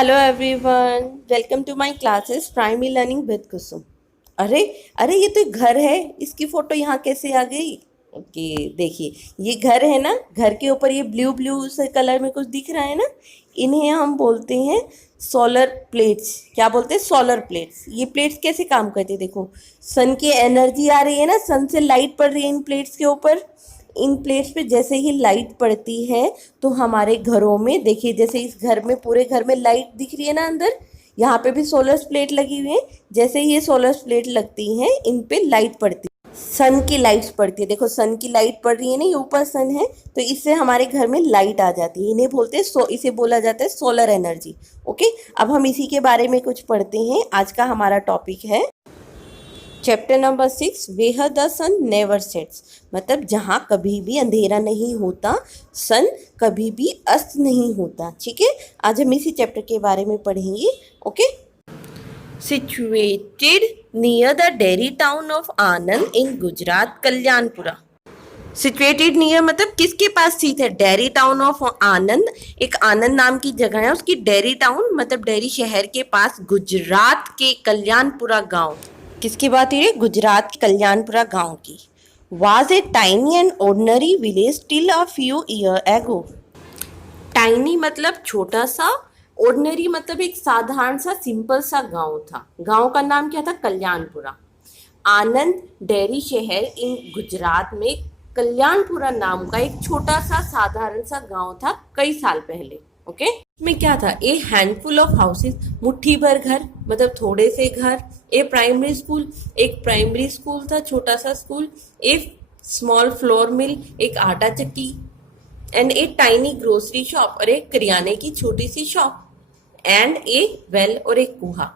Hello everyone, welcome to my classes primary learning with Kusum. अरे अरे, ये तो एक घर है। इसकी फोटो यहाँ कैसे आ गई? ओके, देखिए, ये घर है ना। घर के ऊपर ये ब्लू ब्लू से कलर में कुछ दिख रहा है ना। इन्हें हम बोलते हैं सोलर प्लेट्स। क्या बोलते हैं? Solar plates. ये प्लेट्स कैसे काम करती है? देखो, सन की एनर्जी आ रही है ना, सन से लाइट पड़ रही है इन प्लेट्स के ऊपर। इन प्लेट्स पे जैसे ही लाइट पड़ती है तो हमारे घरों में, देखिए, जैसे इस घर में, पूरे घर में लाइट दिख रही है ना अंदर। यहाँ पे भी सोलर प्लेट लगी हुई है। जैसे ही ये सोलर प्लेट लगती हैं, इन पे लाइट पड़ती है, सन की लाइट्स पड़ती है। देखो, सन की लाइट पड़ रही है ना, ये ऊपर सन है, तो इससे हमारे घर में लाइट आ जाती है। इन्हें बोलते हैं इसे बोला जाता है सोलर एनर्जी। ओके, अब हम इसी के बारे में कुछ पढ़ते हैं। आज का हमारा टॉपिक है chapter number 6, where the sun never sets. मतलब जहाँ कभी भी अंधेरा नहीं होता, सन कभी भी अस्त नहीं होता। ठीक है, आज हम इसी चैप्टर के बारे में पढ़ेंगे। Okay. Situated near the dairy town of Anand in Gujarat, Kalyanpura. Situated near मतलब किसके पास स्थित है? डेयरी टाउन ऑफ आनंद। एक आनंद नाम की जगह है, उसकी डेयरी टाउन मतलब डेयरी शहर के पास, गुजरात के कल्याणपुरा गांव। किसकी बात है? गुजरात के कल्याणपुरा गांव की। Was a tiny and ordinary village till a few year ago. Tiny मतलब छोटा सा, ऑर्डिनरी मतलब एक साधारण सा, सिंपल सा गांव था। गांव का नाम क्या था? कल्याणपुरा। आनंद डेयरी शहर इन गुजरात में कल्याणपुरा नाम का एक छोटा सा साधारण सा गांव था कई साल पहले। ओके, इसमें क्या था? ए हैंडफुल ऑफ हाउसेस, मुट्ठी भर घर मतलब थोड़े से घर। ए प्राइमरी स्कूल, एक प्राइमरी स्कूल था, छोटा सा स्कूल। ए स्मॉल फ्लोर मिल, एक आटा चक्की। And a tiny grocery shop, और एक किराने की छोटी सी शॉप। एंड ए वेल, और एक कुआ।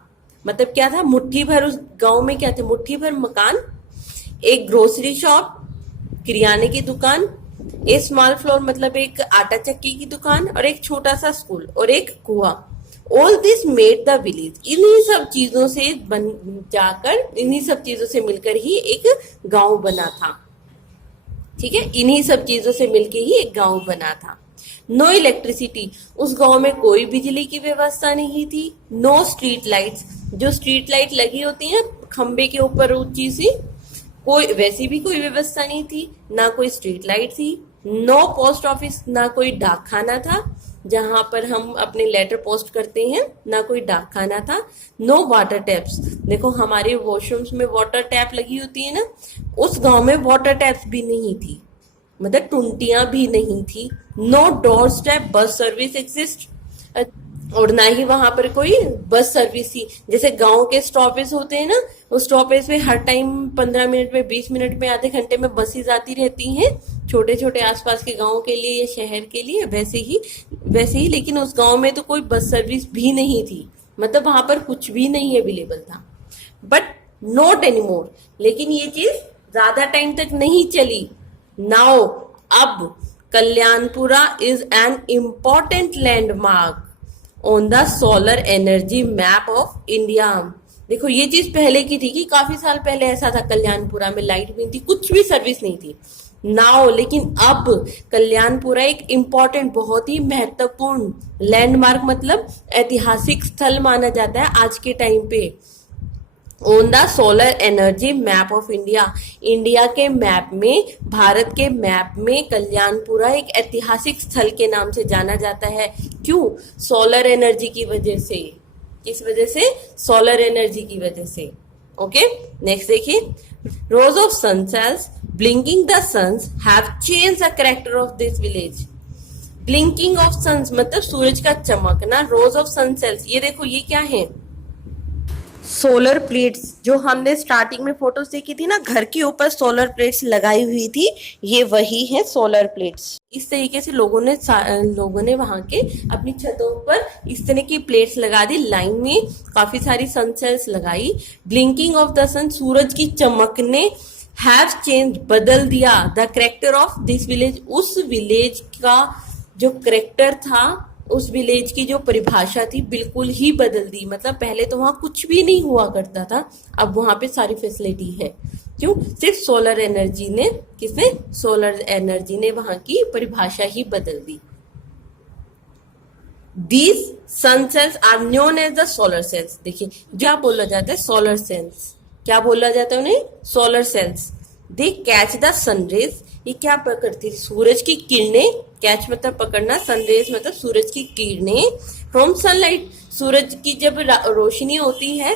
मतलब क्या था? मुट्ठी भर, उस गांव में क्या थे? मुट्ठी भर मकान, एक ग्रोसरी शॉप, किराने की दुकान, ए स्मॉल फ्लोर मतलब एक आटा चक्की की दुकान, और एक छोटा सा स्कूल, और एक कुआं। All this made the village. इन्हीं सब चीजों से इन्हीं सब चीजों से मिलकर ही एक गांव बना था। ठीक है, इन्हीं सब चीजों से मिलकर ही एक गांव बना था। नो इलेक्ट्रिसिटी, उस गांव में कोई बिजली की व्यवस्था नहीं थी। नो स्ट्रीट लाइट्स, जो स्ट्रीट लाइट लगी होती है खंबे के ऊपर ऊंची सी, कोई वैसी भी कोई व्यवस्था नहीं थी। ना कोई स्ट्रीट लाइट थी। नो पोस्ट ऑफिस, ना कोई डाक खाना था जहां पर हम अपने लेटर पोस्ट करते हैं, ना कोई डाक खाना था। नो वाटर टैप्स, देखो हमारे वॉशरूम्स में वाटर टैप लगी होती है ना, उस गांव में वाटर टैप्स भी नहीं थी, मतलब टुंटियां भी नहीं थी। No doorstep bus service exist, और ना ही वहां पर कोई बस सर्विस थी। जैसे गांव के स्टॉपेज होते हैं ना, उस स्टॉपेज पे हर टाइम 15 मिनट में, 20 मिनट में, आधे घंटे में बसेज आती रहती हैं, छोटे छोटे आसपास के गांव के लिए या शहर के लिए। वैसे ही लेकिन उस गांव में तो कोई बस सर्विस भी नहीं थी, मतलब वहां पर कुछ भी नहीं अवेलेबल था। बट नॉट एनीमोर, लेकिन ये चीज ज्यादा टाइम तक नहीं चली। नाउ, अब Kalyanpura is an important landmark on the solar energy map of India. देखो, ये चीज पहले की थी कि काफी साल पहले ऐसा था, कल्याणपुरा में लाइट भी नहीं थी, कुछ भी सर्विस नहीं थी। नाउ, लेकिन अब कल्याणपुरा एक इम्पोर्टेंट, बहुत ही महत्वपूर्ण लैंडमार्क मतलब ऐतिहासिक स्थल माना जाता है आज के टाइम पे। On the solar energy map of India, India के मैप में, भारत के मैप में कल्याणपुरा एक ऐतिहासिक स्थल के नाम से जाना जाता है। क्यों? सोलर एनर्जी की वजह से। किस वजह से? सोलर एनर्जी की वजह से। ओके, नेक्स्ट देखिए। Rows of sun cells blinking the suns have change the character of this village. Blinking of suns मतलब सूरज का चमकना। रोज ऑफ सन सेल्स, ये देखो, ये क्या है? सोलर प्लेट्स, जो हमने स्टार्टिंग में फोटोज देखी थी ना, घर के ऊपर सोलर प्लेट्स लगाई हुई थी, ये वही है सोलर प्लेट्स। इस तरीके से लोगों ने वहां के अपनी छतों पर इस तरह की प्लेट्स लगा दी, लाइन में काफी सारी सन सेल्स लगाई। ब्लिंकिंग ऑफ द सन, सूरज की चमक ने, हैव चेंज बदल दिया, the character of this village, उस विलेज का जो कैरेक्टर था, उस विलेज की जो परिभाषा थी, बिल्कुल ही बदल दी। मतलब पहले तो वहां कुछ भी नहीं हुआ करता था, अब वहां पे सारी फैसिलिटी है। क्यों? सिर्फ सोलर एनर्जी ने, किसने? सोलर एनर्जी ने वहां की परिभाषा ही बदल दी। These sun cells are known as the solar cells. देखिए क्या बोला जाता है, सोलर सेल्स। क्या बोला जाता है उन्हें? Solar cells. They catch the sun rays. ये क्या पकड़ती है? सूरज की किरणें। कैच मतलब पकड़ना, सनरेज मतलब सूरज की किरणें। फ्रॉम सनलाइट, सूरज की जब रोशनी होती है,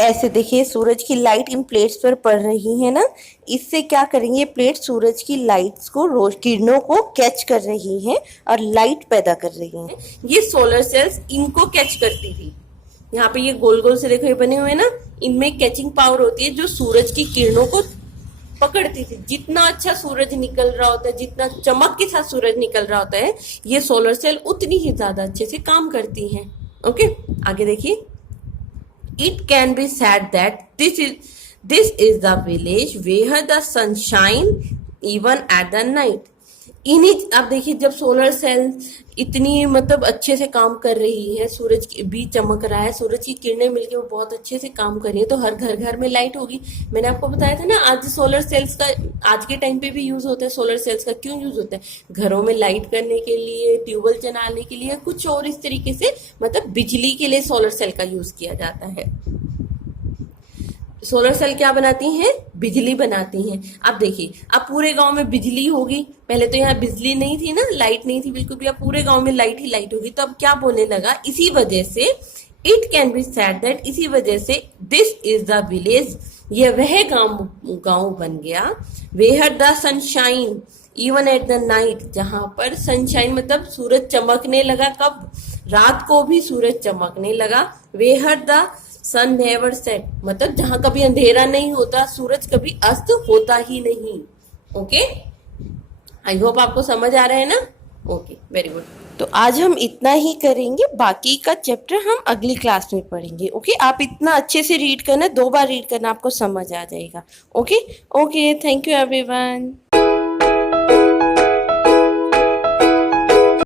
ऐसे देखिए सूरज की लाइट इन प्लेट्स पर पड़ रही है ना, इससे क्या करेंगे, ये प्लेट सूरज की लाइट्स को, रोज किरणों को कैच कर रही हैं और लाइट पैदा कर रही हैं। ये सोलर सेल्स इनको कैच करती थी। यहाँ पे ये गोल गोल से देखो ये बने हुए ना, इनमें कैचिंग पावर होती है जो सूरज की किरणों को पकड़ती थी। जितना अच्छा सूरज निकल रहा होता है, जितना चमक के साथ सूरज निकल रहा होता है, ये सोलर सेल उतनी ही ज्यादा अच्छे से काम करती हैं। ओके, आगे देखिए। It can be said that this is the village where the sun shine even at the night. इन्हीं, अब देखिए जब सोलर सेल इतनी मतलब अच्छे से काम कर रही है, सूरज भी चमक रहा है, सूरज की किरणें मिलके वो बहुत अच्छे से काम कर रही है, तो हर घर घर में लाइट होगी। मैंने आपको बताया था ना, आज सोलर सेल्स का आज के टाइम पे भी यूज होता है। सोलर सेल्स का क्यों यूज होता है? घरों में लाइट करने के लिए, ट्यूबवेल चलाने के लिए, कुछ और इस तरीके से, मतलब बिजली के लिए सोलर सेल का यूज किया जाता है। सोलर सेल क्या बनाती हैं? बिजली बनाती हैं। अब देखिए, अब पूरे गांव में बिजली होगी। पहले तो यहाँ बिजली नहीं थी ना, लाइट नहीं थी बिल्कुल भी। अब पूरे गांव में लाइट ही लाइट होगी। तो अब क्या बोलने लगा, इसी वजह से it can be said that, इसी वजह से दिस इज द विलेज, ये वह गांव बन गया, where the sunshine even at the night, जहां पर सनशाइन मतलब सूरज चमकने लगा। कब? रात को भी सूरज चमकने लगा। Where the sun never set, मतलब जहां कभी अंधेरा नहीं होता, सूरज कभी अस्त होता ही नहीं। ओके, आई होप आपको समझ आ रहा है ना। Okay, very good. तो आज हम इतना ही करेंगे, बाकी का चैप्टर हम अगली क्लास में पढ़ेंगे। ओके, आप इतना अच्छे से रीड करना, 2 बार रीड करना, आपको समझ आ जाएगा। Okay okay, thank you everyone.